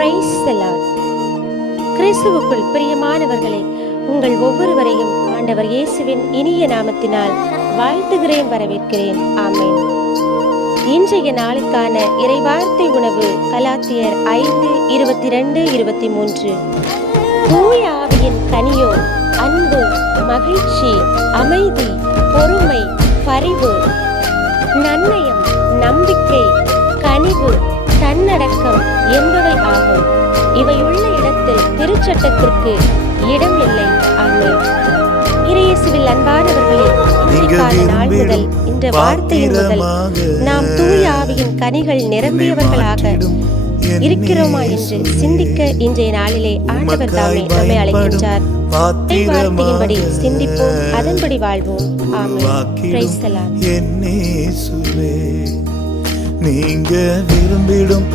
Price கிறிஸ்துவுக்குள் பிரியமானவர்களே உங்கள் ஒவ்வொருவரையும் ஆண்டவர் இயேசுவின் இனிய நாமத்தினால் வாழ்த்துகிறேன் வரவேற்கிறேன். ஆமேன். இன்றைய நாளுக்கான இறைவார்த்தை உணவு கலாத்தியர் ஐந்து இருபத்தி ரெண்டு இருபத்தி மூன்று தூய ஆவியின் கனியோ அன்பு மகிழ்ச்சி அமைதி பொறுமை பரிவு நன்னயம் நம்பிக்கை கனிவு தன்னடக்கம் என்பவை ஆகும். இவையுள்ள இடத்தில் திருச்சட்டத்திற்கு இடம் இல்லை ஆமென். இறையேசுவில் அன்பானவர்களே இன்றைக்கான நாள் முதல் இந்த வார்த்தையின் முதல் நாம் தூய ஆவியின் கனிகள் நிரம்பியவர்களாக இருக்கிறோமா என்று சிந்திக்க இன்றைய நாளிலே ஆண்டவர் தாமே நம்மை அழைக்கின்றார். வார்த்தையின்படி சிந்திப்போம் அதன்படி வாழ்வோம். the Lord. என்னேசுவே நீங்க விரும்பிடும்